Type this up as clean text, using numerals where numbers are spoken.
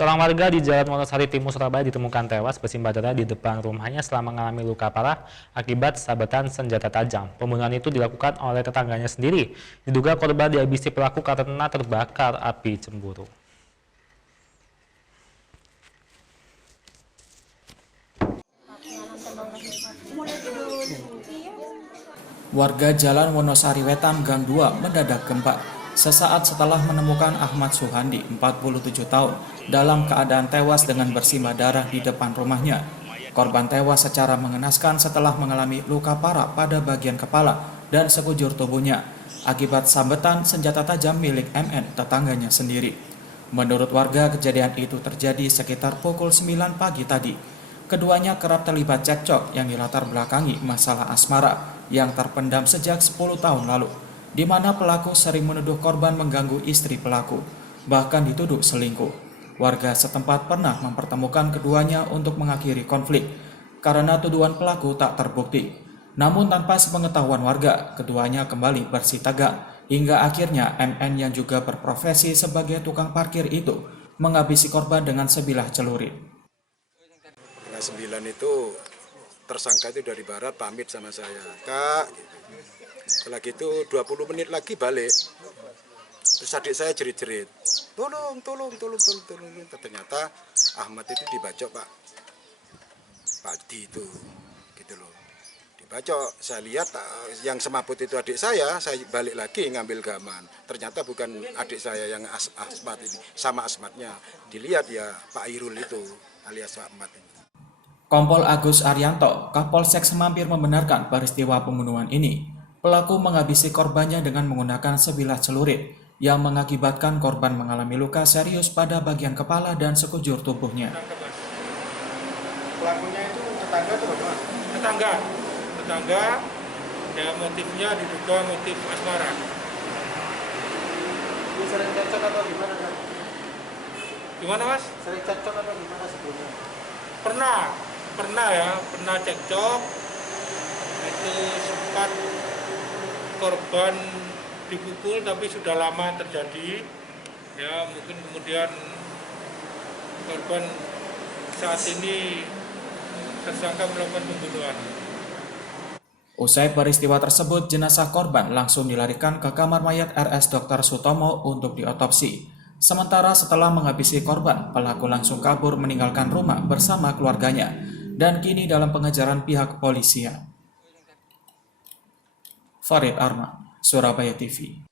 Seorang warga di Jalan Wonosari Timur, Surabaya ditemukan tewas bersimbah darah di depan rumahnya setelah mengalami luka parah akibat sabetan senjata tajam. Pembunuhan itu dilakukan oleh tetangganya sendiri. Diduga korban dihabisi pelaku karena terbakar api cemburu. Warga Jalan Wonosari Wetan Gang 2 mendadak gempa sesaat setelah menemukan Ahmad Suhandi, 47 tahun, dalam keadaan tewas dengan bersimbah darah di depan rumahnya. Korban tewas secara mengenaskan setelah mengalami luka parah pada bagian kepala dan sekujur tubuhnya akibat sabetan senjata tajam milik MN, tetangganya sendiri. Menurut warga, kejadian itu terjadi sekitar pukul 9 pagi tadi. Keduanya kerap terlibat cekcok yang dilatar belakangi masalah asmara yang terpendam sejak 10 tahun lalu, di mana pelaku sering menuduh korban mengganggu istri pelaku, bahkan dituduh selingkuh. Warga setempat pernah mempertemukan keduanya untuk mengakhiri konflik, karena tuduhan pelaku tak terbukti. Namun tanpa sepengetahuan warga, keduanya kembali bersih tegang, hingga akhirnya MN yang juga berprofesi sebagai tukang parkir itu menghabisi korban dengan sebilah celurit. Nah, 9 itu tersangka itu dari barat pamit sama saya, Kak. Gitu. Setelah gitu 20 menit lagi balik. Terus adik saya jerit-jerit, tolong. Ternyata Ahmad itu dibacok Pak Di itu, gitu loh. Dibacok, saya lihat yang semaput itu adik saya balik lagi ngambil gaman. Ternyata bukan adik saya yang Asmat ini, sama Asmatnya. Dilihat ya Pak Irul itu, alias Pak Ahmad ini. Kompol Agus Arianto, Kapolsek Semampir membenarkan peristiwa pembunuhan ini. Pelaku menghabisi korbannya dengan menggunakan sebilah celurit yang mengakibatkan korban mengalami luka serius pada bagian kepala dan sekujur tubuhnya. Pelakunya itu tetangga atau apa? Tetangga, ya motifnya diduga motif asmara. Ini sering cekcok atau gimana kan? Gimana mas? Sering cekcok atau gimana sebelumnya? Pernah cekcok. Itu sempat korban dipukul tapi sudah lama terjadi. Ya mungkin kemudian korban saat ini tersangka melakukan pembunuhan. Usai peristiwa tersebut, jenazah korban langsung dilarikan ke kamar mayat RS Dr. Sutomo untuk diotopsi. Sementara setelah menghabisi korban, pelaku langsung kabur meninggalkan rumah bersama keluarganya dan kini dalam pengejaran pihak kepolisian. Farid Arman, Surabaya TV.